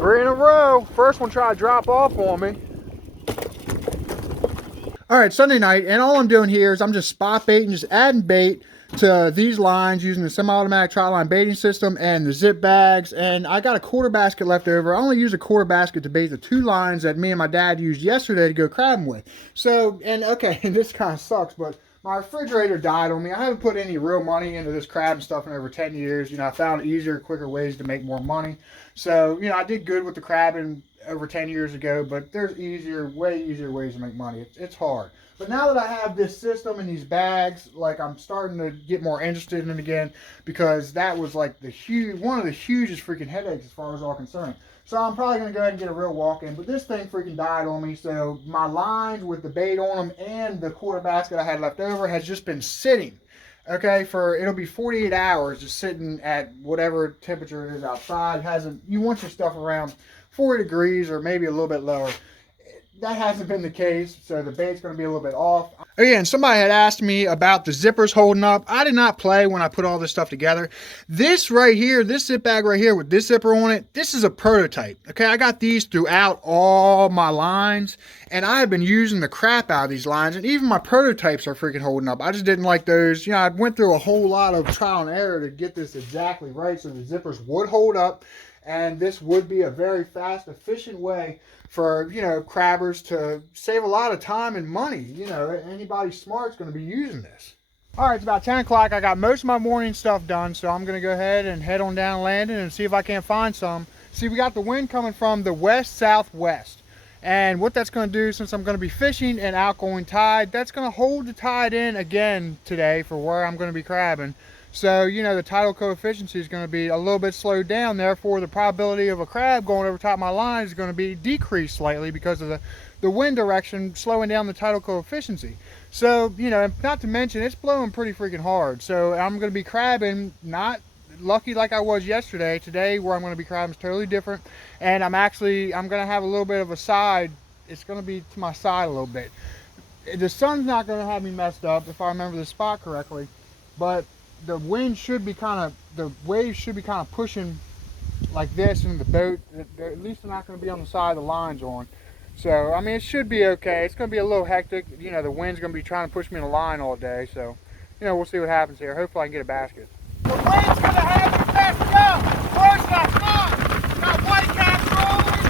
3 in a row. First one tried to drop off on me. All right, Sunday night, and all I'm doing here is I'm just spot baiting, just adding bait to these lines using the semi-automatic Trotline baiting system and the zip bags. And I got a quarter basket left over. I only use a quarter basket to bait the 2 lines that me and my dad used yesterday to go crabbing with. So, and okay, and this kind of sucks, but my refrigerator died on me. I haven't put any real money into this crabbing stuff in over 10 years. You know, I found easier, quicker ways to make more money. So, you know, I did good with the crabbing over 10 years ago, but there's way easier ways to make money. It's hard. But now that I have this system and these bags, like, I'm starting to get more interested in it again, because that was like one of the hugest freaking headaches as far as all concerned. So I'm probably going to go ahead and get a real walk-in, but this thing freaking died on me, so my lines with the bait on them and the quarter basket I had left over has just been sitting, okay, it'll be 48 hours just sitting at whatever temperature it is outside. You want your stuff around 40 degrees or maybe a little bit lower. That hasn't been the case, so the bait's going to be a little bit off. Again, somebody had asked me about the zippers holding up. I did not play when I put all this stuff together. This right here, this zip bag right here with this zipper on it, this is a prototype. Okay, I got these throughout all my lines, and I have been using the crap out of these lines, and even my prototypes are freaking holding up. I just didn't like those. You know, I went through a whole lot of trial and error to get this exactly right so the zippers would hold up, and this would be a very fast, efficient way for, you know, crabbers to save a lot of time and money. You know, anybody smart's going to be using this. All right, it's about 10 o'clock. I got most of my morning stuff done, so I'm going to go ahead and head on down landing and see if I can't find some. See, we got the wind coming from the west-southwest. And what that's going to do, since I'm going to be fishing an outgoing tide, that's going to hold the tide in again today for where I'm going to be crabbing. So, you know, the tidal coefficient is going to be a little bit slowed down. Therefore, the probability of a crab going over top of my line is going to be decreased slightly because of the wind direction slowing down the tidal coefficient. So, you know, not to mention, it's blowing pretty freaking hard. So I'm going to be crabbing, not lucky like I was yesterday. Today, where I'm going to be crabbing is totally different. And I'm going to have a little bit of a side. It's going to be to my side a little bit. The sun's not going to have me messed up, if I remember the spot correctly. But the wind should be the waves should be kind of pushing like this in the boat. At least they're not going to be on the side of the lines on. So, I mean, it should be okay. It's going to be a little hectic. You know, the wind's going to be trying to push me in the line all day. So, you know, we'll see what happens here. Hopefully I can get a basket. The wind's going to have me messed up. First I thought, got white caps rolling.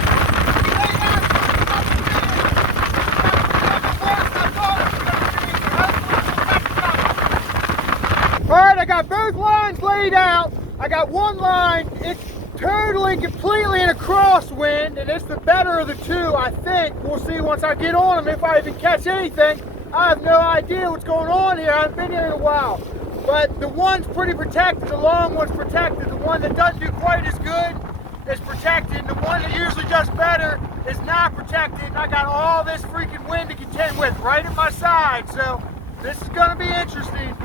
All right, I got both lines laid out. I got one line, it's totally, completely in a crosswind, and it's the better of the two, I think. We'll see once I get on them if I even catch anything. I have no idea what's going on here. I haven't been here in a while. But the one's pretty protected, the long one's protected. The one that doesn't do quite as good is protected, and the one that usually does better is not protected. And I got all this freaking wind to contend with right at my side, so this is gonna be interesting.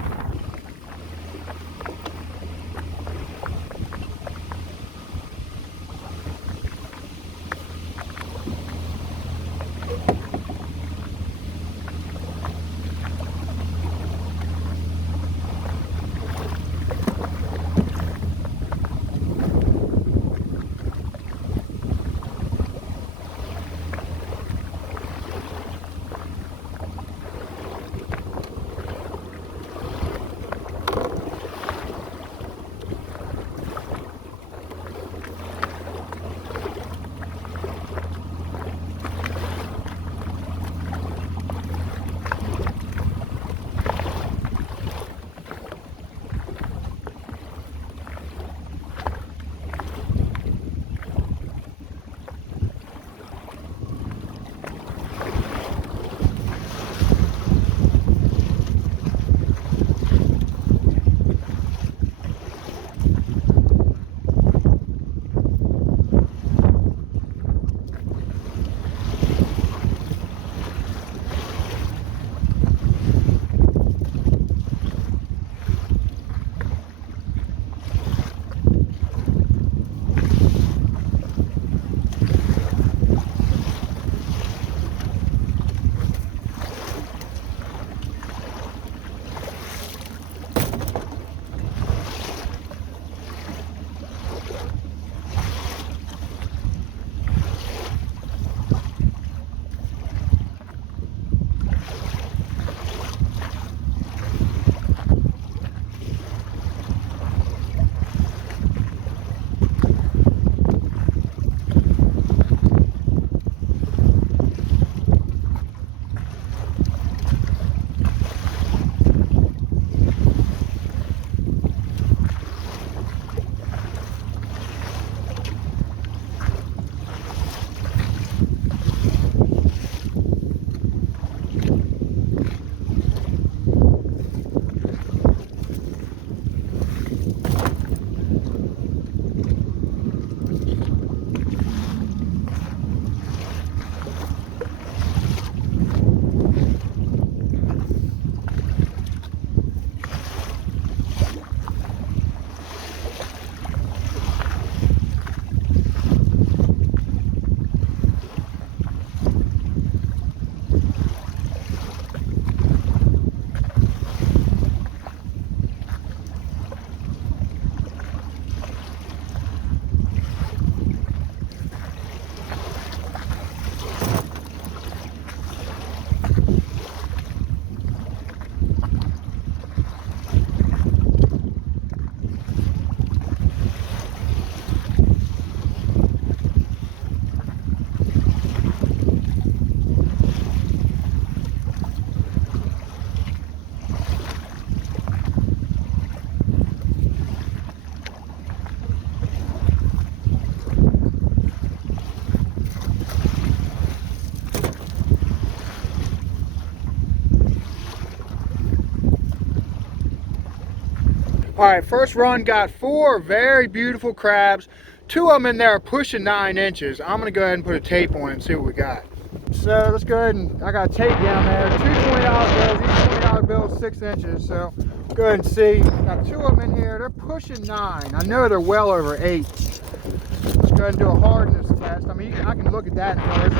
All right, first run got 4 very beautiful crabs. 2 of them in there are pushing 9 inches. I'm gonna go ahead and put a tape on it and see what we got. So let's go ahead and, I got a tape down there. 2 $20 bills, each $20 bill is 6 inches. So go ahead and see. Got 2 of them in here, they're pushing 9. I know they're well over 8. Let's go ahead and do a hardness test. I mean, I can look at that and tell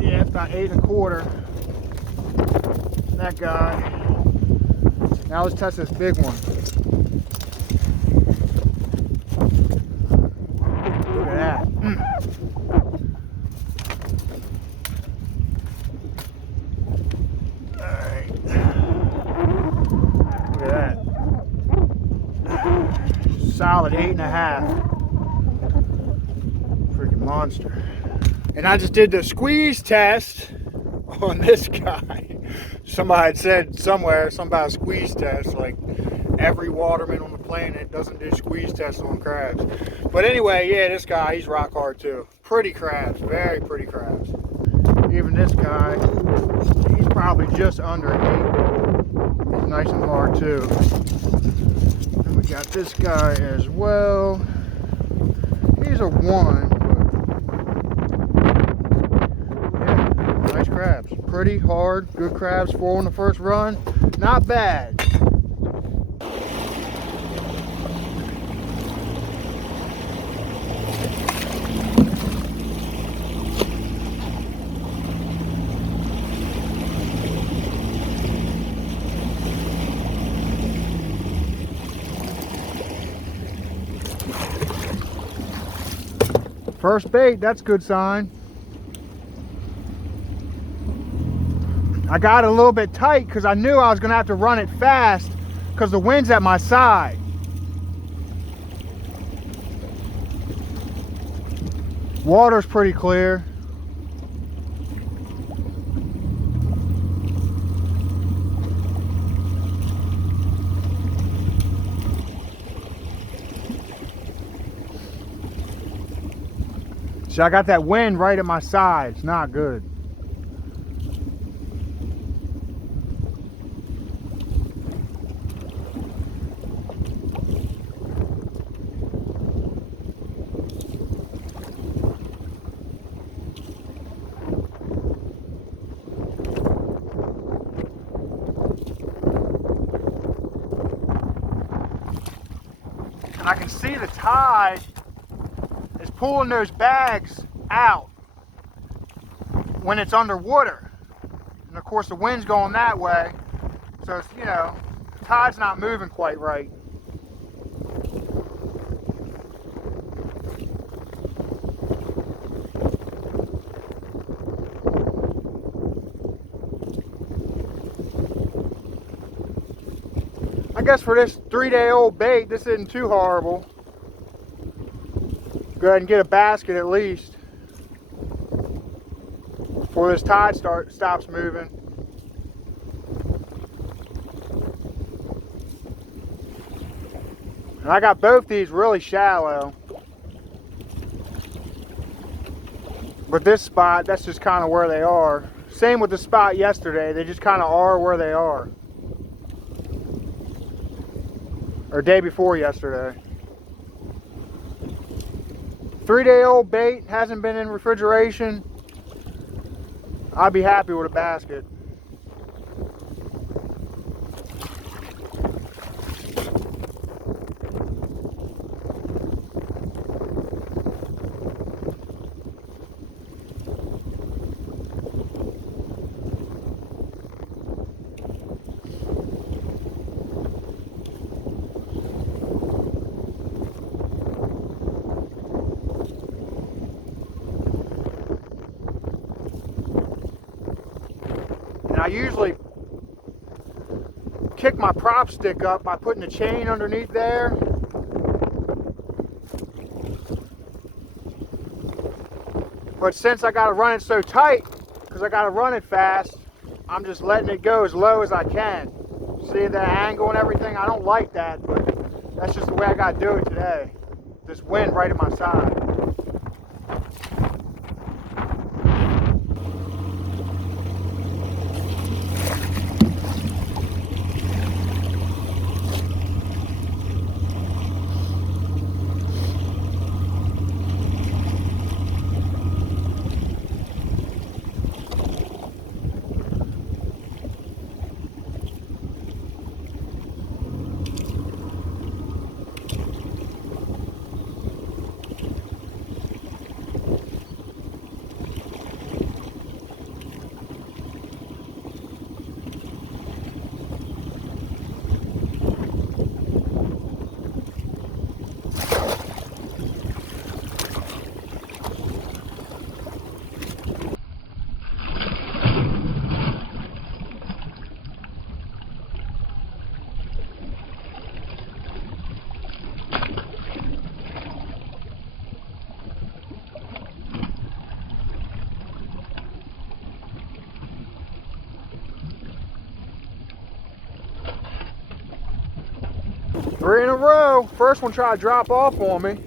yeah, it's about 8 1/4. That guy. Now let's test this big one. Look at that. Alright. Look at that. Solid 8 1/2. Freaking monster. And I just did the squeeze test on this guy. Somebody had said somewhere something about a squeeze test, like every waterman on the planet doesn't do squeeze tests on crabs. But anyway, yeah, this guy, he's rock hard too. Pretty crabs, very pretty crabs. Even this guy, he's probably just under 8. He's nice and hard too. And we got this guy as well. He's a 1. Nice crabs, pretty hard, good crabs. 4 on the first run, not bad. First bait, that's a good sign. I got it a little bit tight because I knew I was going to have to run it fast because the wind's at my side. Water's pretty clear. So I got that wind right at my side. It's not good. And I can see the tide is pulling those bags out when it's underwater. And of course the wind's going that way. So it's, you know, the tide's not moving quite right. I guess for this 3-day-old bait, this isn't too horrible. Go ahead and get a basket at least before this tide stops moving. And I got both these really shallow. But this spot, that's just kind of where they are. Same with the spot yesterday, they just kind of are where they are. Or day before yesterday. 3-day-old bait, hasn't been in refrigeration. I'd be happy with a basket. I usually kick my prop stick up by putting a chain underneath there. But since I got to run it so tight, because I got to run it fast, I'm just letting it go as low as I can. See the angle and everything? I don't like that, but that's just the way I got to do it today. This wind right at my side. 3 in a row. First one tried to drop off on me.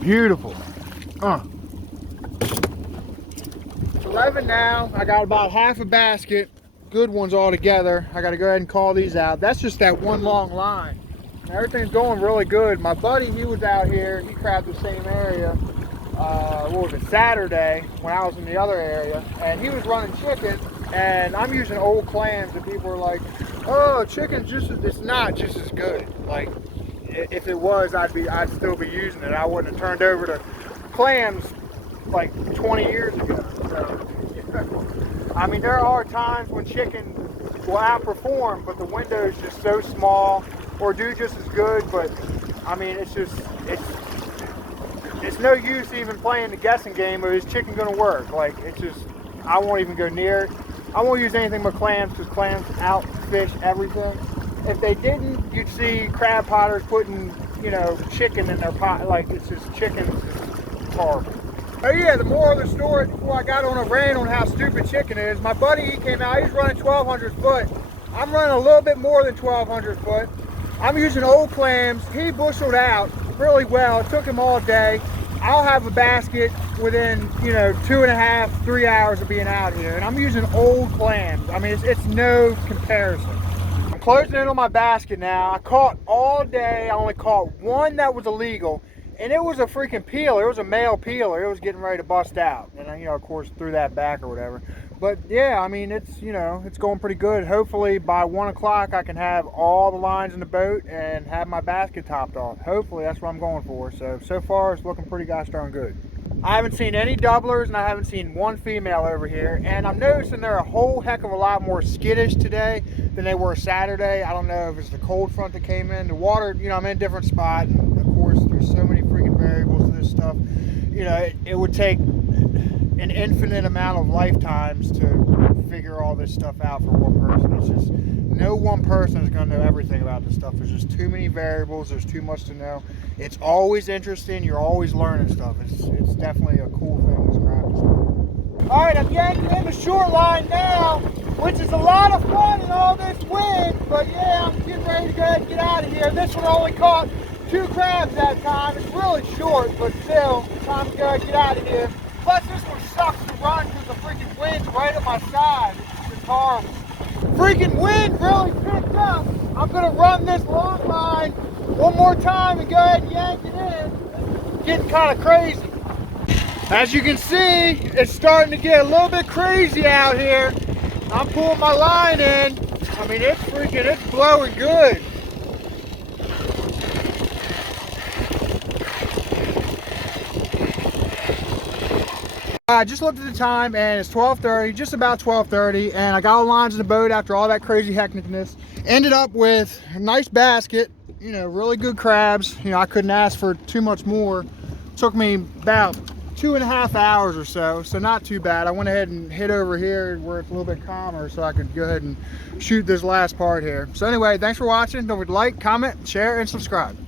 Beautiful. It's 11 now. I got about half a basket. Good ones all together. I got to go ahead and call these out. That's just that one long line. And everything's going really good. My buddy, he was out here. He crabbed the same area. What was it, Saturday, when I was in the other area. And he was running chicken. And I'm using old clams. And people are like, oh, chicken it's not just as good. Like, if it was, I'd still be using it. I wouldn't have turned over to clams like 20 years ago. So, I mean, there are times when chicken will outperform, but the window is just so small, or do just as good. But I mean, it's no use even playing the guessing game of is chicken going to work. Like, it's just, I won't even go near it. I won't use anything but clams, because clams outfish everything. If they didn't, you'd see crab potters putting, you know, chicken in their pot. Like, it's just chicken. It's horrible. Oh yeah, the moral of the story before I got on a rant on how stupid chicken is, my buddy, he came out, he's running 1,200 foot. I'm running a little bit more than 1,200 foot. I'm using old clams. He busheled out really well. It took him all day. I'll have a basket within, you know, 2.5, 3 hours of being out here. And I'm using old clams. I mean, it's no comparison. Closing in on my basket now. I caught all day. I only caught one that was illegal, and it was a freaking peeler. It was a male peeler. It was getting ready to bust out, and I, you know, of course, threw that back or whatever. But yeah, I mean, it's, you know, it's going pretty good. Hopefully by 1 o'clock I can have all the lines in the boat and have my basket topped off. Hopefully that's what I'm going for. So far it's looking pretty gosh darn good. I haven't seen any doublers, and I haven't seen one female over here, and I'm noticing they're a whole heck of a lot more skittish today than they were Saturday. I don't know if it's the cold front that came in. The water, you know, I'm in a different spot, and of course there's so many freaking variables to this stuff. You know, it would take an infinite amount of lifetimes to figure all this stuff out for one person. It's just, no one person is going to know everything about this stuff. There's just too many variables. There's too much to know. It's always interesting. You're always learning stuff. It's definitely a cool thing to grab. All right, I'm yanking in the short line now, which is a lot of fun in all this wind. But yeah, I'm getting ready to go ahead and get out of here. This one only caught 2 crabs that time. It's really short, but still, time to go ahead and get out of here. Plus, this one sucks to run because the freaking wind's right at my side. It's horrible. Freaking wind really picked up. I'm gonna run this long line one more time and go ahead and yank it in. It's getting kind of crazy. As you can see, it's starting to get a little bit crazy out here. I'm pulling my line in. I mean, it's blowing good. I just looked at the time and it's 12:30, just about 12:30, and I got all the lines in the boat after all that crazy hecticness. Ended up with a nice basket, you know, really good crabs. You know, I couldn't ask for too much more. Took me about 2.5 hours or so, so not too bad. I went ahead and hit over here where it's a little bit calmer so I could go ahead and shoot this last part here. So anyway, thanks for watching. Don't forget to like, comment, share, and subscribe.